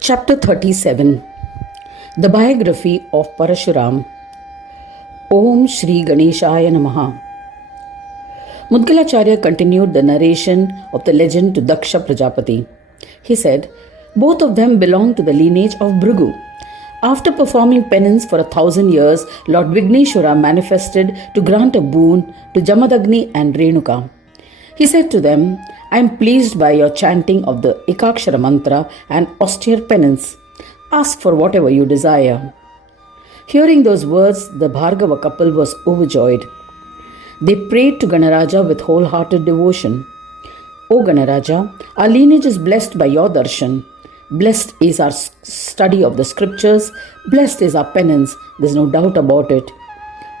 Chapter 37. The Biography of Parshuram. Om Shri Ganeshaya Namaha. Mudgalacharya continued the narration of the legend to Daksha Prajapati. He said, both of them belong to the lineage of Bhrigu. After performing penance for 1,000 years, Lord Vigneshwara manifested to grant a boon to Jamadagni and Renuka. He said to them, I am pleased by your chanting of the Ekakshara mantra and austere penance. Ask for whatever you desire. Hearing those words, the Bhargava couple was overjoyed. They prayed to Ganaraja with wholehearted devotion. O Ganaraja, our lineage is blessed by your darshan. Blessed is our study of the scriptures. Blessed is our penance. There's no doubt about it.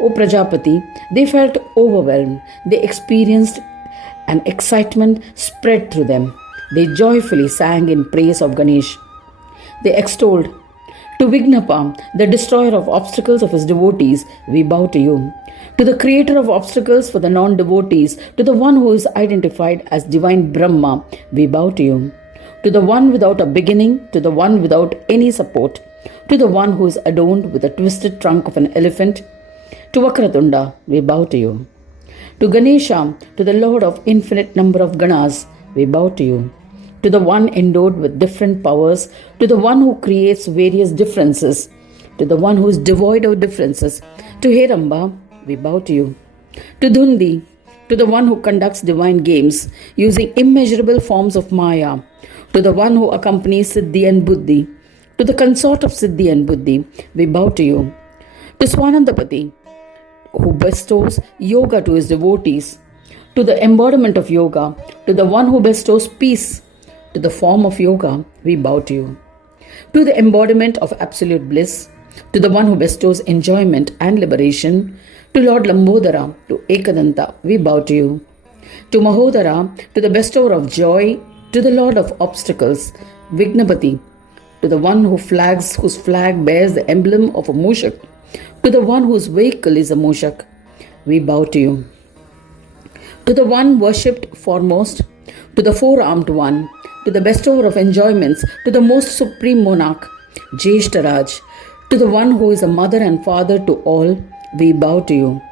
O Prajapati, they felt overwhelmed. They experienced an excitement spread through them. They joyfully sang in praise of Ganesh. They extolled, to Vignapa, the destroyer of obstacles of his devotees, we bow to you. To the creator of obstacles for the non-devotees, to the one who is identified as divine Brahma, we bow to you. To the one without a beginning, to the one without any support, to the one who is adorned with the twisted trunk of an elephant, to Vakratunda, we bow to you. To Ganesha, to the Lord of infinite number of Ganas, we bow to you. To the one endowed with different powers, to the one who creates various differences, to the one who is devoid of differences, to Heramba, we bow to you. To Dhundi, to the one who conducts divine games using immeasurable forms of Maya, to the one who accompanies Siddhi and Buddhi, to the consort of Siddhi and Buddhi, we bow to you. To Swanandapati, who bestows yoga to his devotees, to the embodiment of yoga, to the one who bestows peace, to the form of yoga, we bow to you. To the embodiment of absolute bliss, to the one who bestows enjoyment and liberation, to Lord Lambodara, to Ekadanta, we bow to you. To Mahodara, to the bestower of joy, to the Lord of obstacles, Vignapati, to the one whose flag bears the emblem of a Mushak, to the one whose vehicle is a Mushak, we bow to you. To the one worshipped foremost, to the four-armed one, to the bestower of enjoyments, to the most supreme monarch, Jeshtaraj, to the one who is a mother and father to all, we bow to you.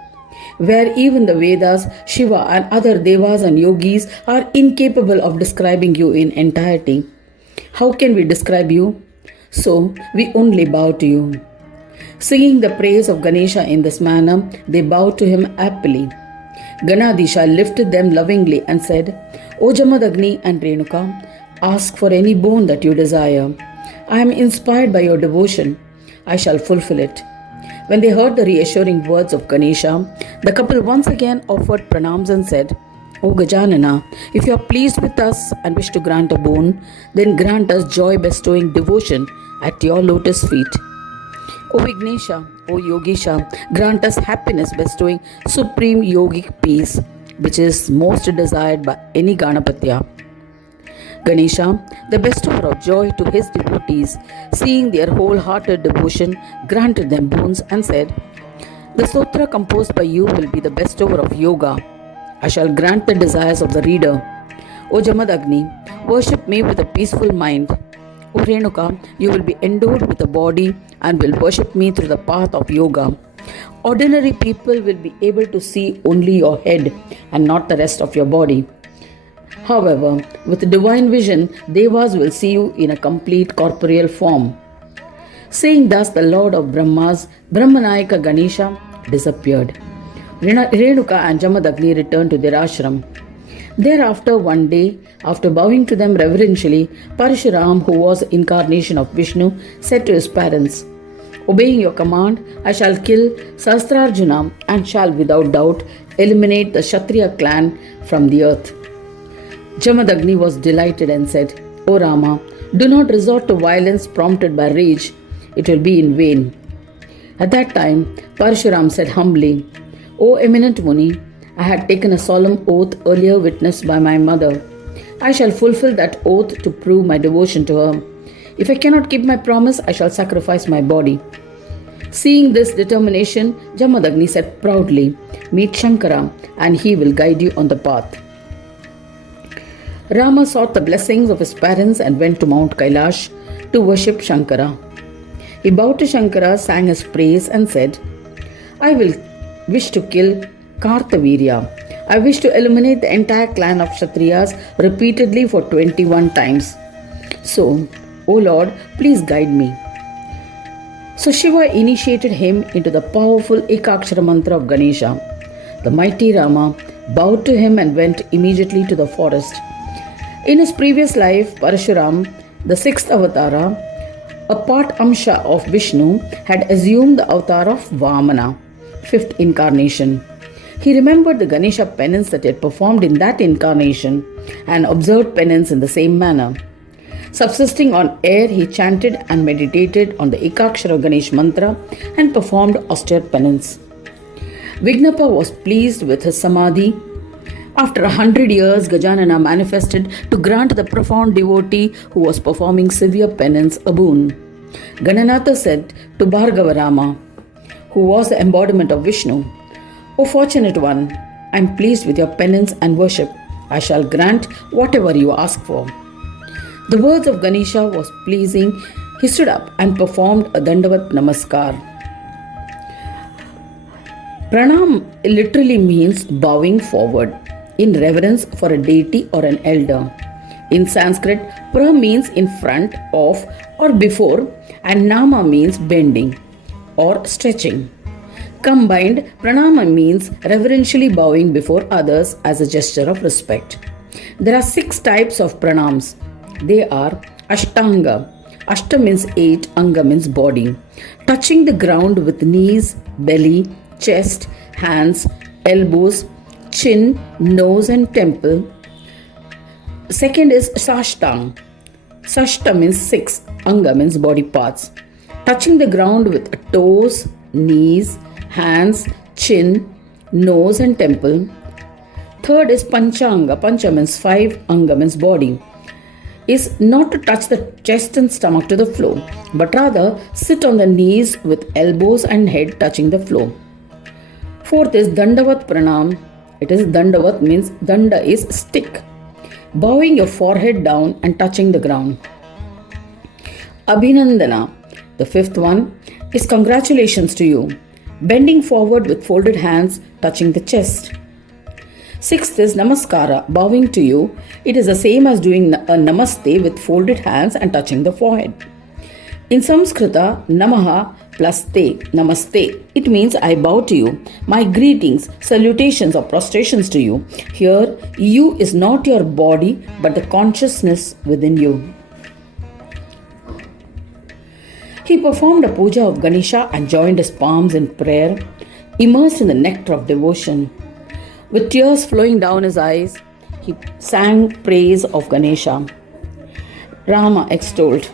Where even the Vedas, Shiva and other devas and yogis are incapable of describing you in entirety, how can we describe you? So we only bow to you. Singing the praise of Ganesha in this manner, they bowed to him happily. Ganadisha lifted them lovingly and said, O Jamadagni and Renuka, ask for any boon that you desire. I am inspired by your devotion. I shall fulfill it. When they heard the reassuring words of Ganesha, the couple once again offered pranams and said, O Gajanana, if you are pleased with us and wish to grant a boon, then grant us joy-bestowing devotion at your lotus feet. O Vignesha, O Yogisha, grant us happiness bestowing supreme yogic peace, which is most desired by any Ganapatya. Ganesha, the bestower of joy to his devotees, seeing their wholehearted devotion, granted them boons and said, the sutra composed by you will be the bestower of yoga. I shall grant the desires of the reader. O Jamadagni, worship me with a peaceful mind. O Renuka, you will be endowed with a body and will worship me through the path of yoga. Ordinary people will be able to see only your head and not the rest of your body. However, with divine vision, devas will see you in a complete corporeal form. Saying thus, the Lord of Brahmas, Brahmanayaka Ganesha, disappeared. Renuka and Jamadagni returned to their ashram. Thereafter, one day, after bowing to them reverentially, Parshuram, who was the incarnation of Vishnu, said to his parents, obeying your command, I shall kill Sahasrarjuna and shall without doubt eliminate the Kshatriya clan from the earth. Jamadagni was delighted and said, O Rama, do not resort to violence prompted by rage. It will be in vain. At that time, Parshuram said humbly, O eminent Muni, I had taken a solemn oath earlier witnessed by my mother. I shall fulfill that oath to prove my devotion to her. If I cannot keep my promise, I shall sacrifice my body. Seeing this determination, Jamadagni said proudly, meet Shankara and he will guide you on the path. Rama sought the blessings of his parents and went to Mount Kailash. to worship Shankara. He bowed to Shankara, sang his praise and said, I will wish to kill Kartavirya. I wish to eliminate the entire clan of Kshatriyas repeatedly for 21 times. So, O Lord, please guide me. So Shiva initiated him into the powerful Ekakshara mantra of Ganesha. The mighty Rama bowed to him and went immediately to the forest. In his previous life, Parshuram, the sixth avatara, a part Amsha of Vishnu, had assumed the avatar of Vamana, fifth incarnation. He remembered the Ganesha penance that he had performed in that incarnation and observed penance in the same manner. Subsisting on air, he chanted and meditated on the Ekakshara Ganesh mantra and performed austere penance. Vignapa was pleased with his samadhi. After 100 years, Gajanana manifested to grant the profound devotee who was performing severe penance a boon. Gananatha said to Bhargava Rama, who was the embodiment of Vishnu, O fortunate one, I am pleased with your penance and worship. I shall grant whatever you ask for. The words of Ganesha was pleasing. He stood up and performed a Dandavat Namaskar. Pranam literally means bowing forward in reverence for a deity or an elder. In Sanskrit, pra means in front of or before, and nama means bending or stretching. Combined, pranama means reverentially bowing before others as a gesture of respect. There are 6 types of pranams. They are Ashtanga. Ashta means 8, Anga means body. Touching the ground with knees, belly, chest, hands, elbows, chin, nose and temple. Second is Sashtang. Sashta means 6, Anga means body parts. Touching the ground with toes, knees, hands, chin, nose and temple. Third is Panchanga. Pancha means 5, Anga means body. Is not to touch the chest and stomach to the floor, but rather sit on the knees with elbows and head touching the floor. Fourth is Dandavat Pranam. It is Dandavat means Danda is stick. Bowing your forehead down and touching the ground. Abhinandana. The fifth one is congratulations to you. Bending forward with folded hands touching the chest. Sixth is Namaskara, bowing to you. It is the same as doing a Namaste with folded hands and touching the forehead. In Sanskrita, Namaha plus te, Namaste. It means I bow to you. My greetings, salutations or prostrations to you. Here, you is not your body but the consciousness within you. He performed a puja of Ganesha and joined his palms in prayer, immersed in the nectar of devotion. With tears flowing down his eyes, he sang praise of Ganesha. Rama extolled,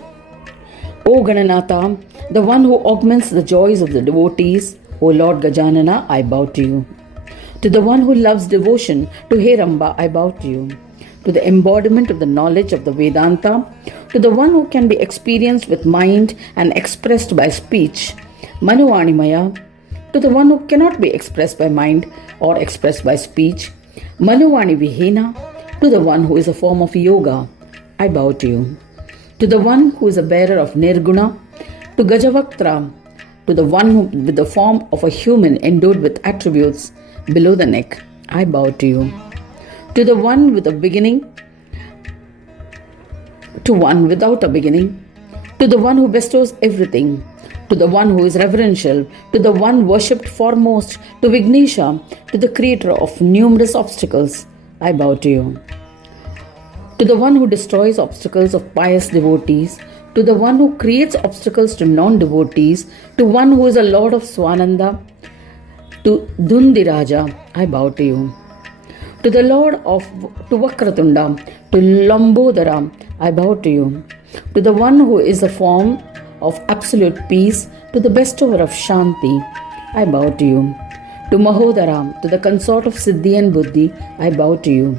O Gananatha, the one who augments the joys of the devotees, O Lord Gajanana, I bow to you. To the one who loves devotion, to Heramba, I bow to you. To the embodiment of the knowledge of the Vedanta, to the one who can be experienced with mind and expressed by speech, Manuvanimaya, to the one who cannot be expressed by mind or expressed by speech, Manuvani Vihena, to the one who is a form of yoga, I bow to you. To the one who is a bearer of Nirguna, to Gajavaktra, to the one who, with the form of a human endowed with attributes below the neck, I bow to you. To the one with a beginning, to one without a beginning, to the one who bestows everything, to the one who is reverential, to the one worshipped foremost, to Vignesha, to the creator of numerous obstacles, I bow to you. To the one who destroys obstacles of pious devotees, to the one who creates obstacles to non-devotees, to one who is a Lord of Swananda, to Dhundiraja, I bow to you. To the Lord to Vakratunda, to Lambodara, I bow to you. To the one who is the form of absolute peace, to the bestower of Shanti, I bow to you. To Mahodara, to the consort of Siddhi and Buddhi, I bow to you.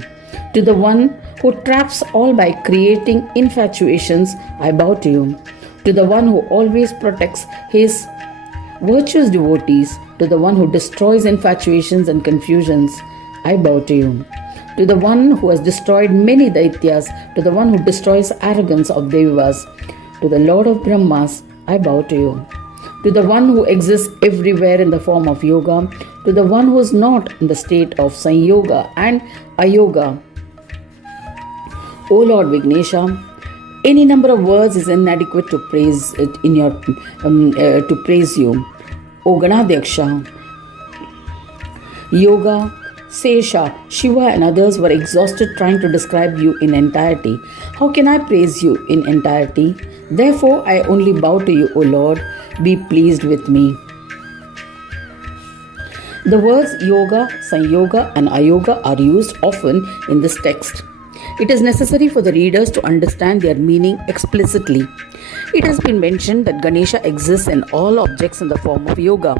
To the one who traps all by creating infatuations, I bow to you. To the one who always protects his virtuous devotees, to the one who destroys infatuations and confusions, I bow to you. To the one who has destroyed many daityas, to the one who destroys arrogance of devas, To the Lord of Brahmas, I bow to you. To the one who exists everywhere in the form of yoga, to the one who is not in the state of Sanyoga and Ayoga. O Lord Vignesha, any number of words is inadequate to praise it in your to praise you. O Ganadyaksha, Yoga, Sesha, Shiva and others were exhausted trying to describe you in entirety. How can I praise you in entirety? Therefore, I only bow to you, O Lord. Be pleased with me. The words yoga, sanyoga and ayoga are used often in this text. It is necessary for the readers to understand their meaning explicitly. It has been mentioned that Ganesha exists in all objects in the form of yoga.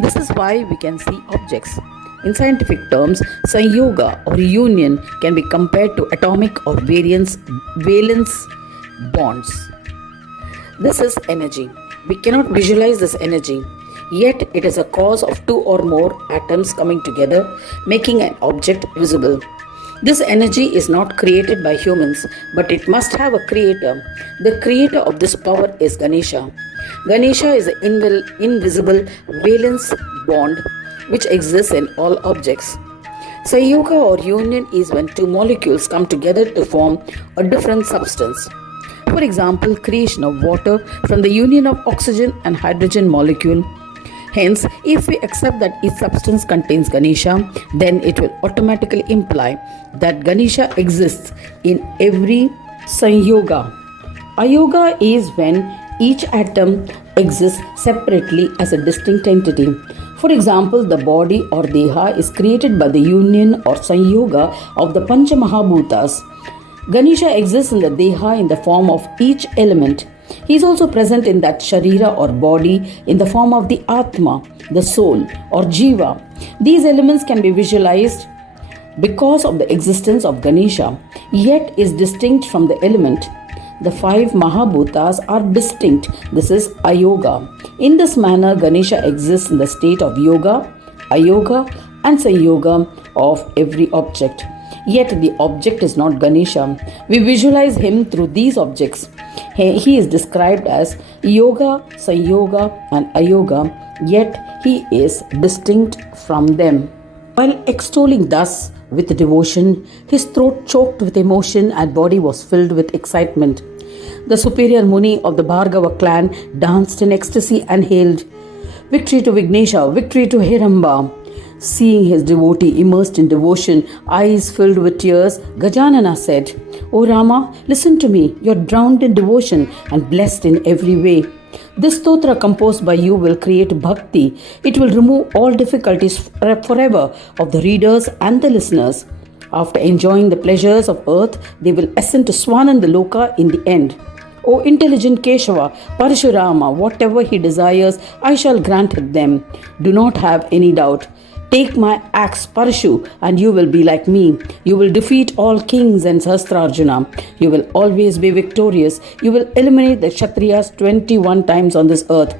This is why we can see objects. In scientific terms, sanyoga or union can be compared to atomic or valence bonds. This is energy. We cannot visualize this energy, yet it is a cause of two or more atoms coming together, making an object visible. This energy is not created by humans, but it must have a creator. The creator of this power is Ganesha. Ganesha is an invisible valence bond which exists in all objects. Sanyoga or union is when two molecules come together to form a different substance. For example, creation of water from the union of oxygen and hydrogen molecule. Hence, if we accept that each substance contains Ganesha, then it will automatically imply that Ganesha exists in every Sanyoga. Ayoga is when each atom exists separately as a distinct entity. For example, the body or Deha is created by the union or Sanyoga of the Pancha Mahabhutas. Ganesha exists in the Deha in the form of each element. He is also present in that Sharira or body in the form of the Atma, the soul or Jiva. These elements can be visualized because of the existence of Ganesha, yet is distinct from the element. The five Mahabhutas are distinct. This is Ayoga. In this manner, Ganesha exists in the state of Yoga, Ayoga and Sanyoga of every object. Yet the object is not Ganesha. We visualize him through these objects. He is described as Yoga, Sanyoga and Ayoga, yet he is distinct from them. While extolling thus with devotion, his throat choked with emotion and body was filled with excitement. The superior Muni of the Bhargava clan danced in ecstasy and hailed, "Victory to Vignesha, victory to Hiramba." Seeing his devotee immersed in devotion, eyes filled with tears, Gajanana said, "O Rama, listen to me. You are drowned in devotion and blessed in every way. This stotra composed by you will create bhakti. It will remove all difficulties forever of the readers and the listeners. After enjoying the pleasures of earth, they will ascend to Swananda Loka in the end. O intelligent Keshava, Parshurama, whatever he desires, I shall grant it them. Do not have any doubt. Take my axe Parshu and you will be like me. You will defeat all kings and Sahasrarjuna. You will always be victorious. You will eliminate the Kshatriyas 21 times on this earth.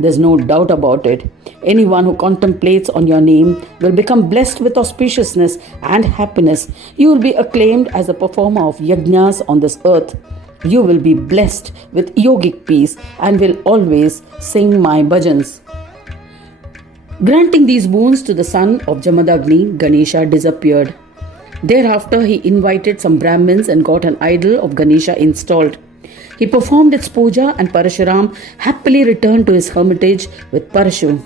There's no doubt about it. Anyone who contemplates on your name will become blessed with auspiciousness and happiness. You will be acclaimed as a performer of yajnas on this earth. You will be blessed with yogic peace and will always sing my bhajans." Granting these boons to the son of Jamadagni, Ganesha disappeared. Thereafter, he invited some Brahmins and got an idol of Ganesha installed. He performed its puja and Parshuram happily returned to his hermitage with Parshu.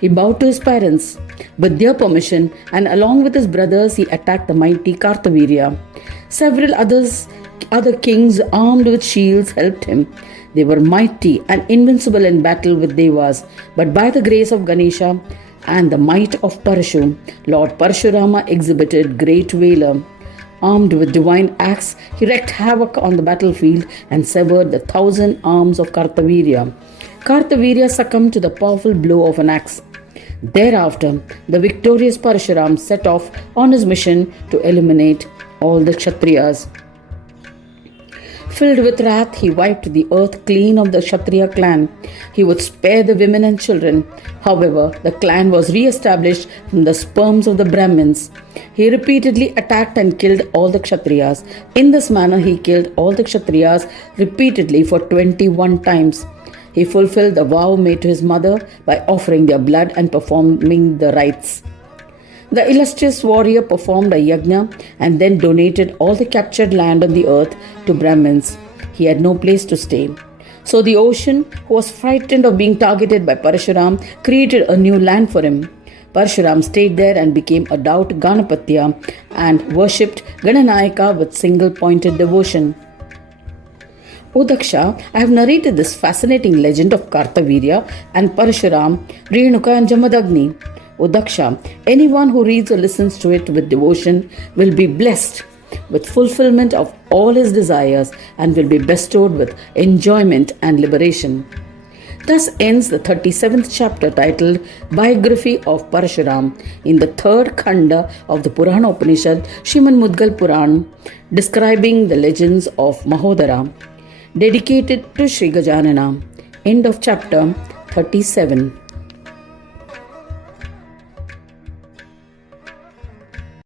He bowed to his parents. With their permission and along with his brothers, he attacked the mighty Kartavirya. Several other kings armed with shields helped him. They were mighty and invincible in battle with Devas, but by the grace of Ganesha and the might of Parshu, Lord Parshurama exhibited great valor. Armed with divine axe, he wreaked havoc on the battlefield and severed the 1,000 arms of Kartavirya. Kartavirya succumbed to the powerful blow of an axe. Thereafter, the victorious Parshuram set off on his mission to eliminate all the Kshatriyas. Filled with wrath, he wiped the earth clean of the Kshatriya clan. He would spare the women and children. However, the clan was re-established from the sperms of the Brahmins. He repeatedly attacked and killed all the Kshatriyas. In this manner, he killed all the Kshatriyas repeatedly for 21 times. He fulfilled the vow made to his mother by offering their blood and performing the rites. The illustrious warrior performed a yajna and then donated all the captured land on the earth to Brahmins. He had no place to stay. So the ocean, who was frightened of being targeted by Parshuram, created a new land for him. Parshuram stayed there and became a devout Ganapatya and worshipped Gananayaka with single-pointed devotion. O Daksha, I have narrated this fascinating legend of Kartavirya and Parshuram, Renuka and Jamadagni. O Daksha, anyone who reads or listens to it with devotion will be blessed with fulfillment of all his desires and will be bestowed with enjoyment and liberation. Thus ends the 37th chapter titled Biography of Parshuram in the third khanda of the Purana Upanishad, Srimad Mudgal Puran, describing the legends of Mahodara, dedicated to Sri Gajanana. End of chapter 37.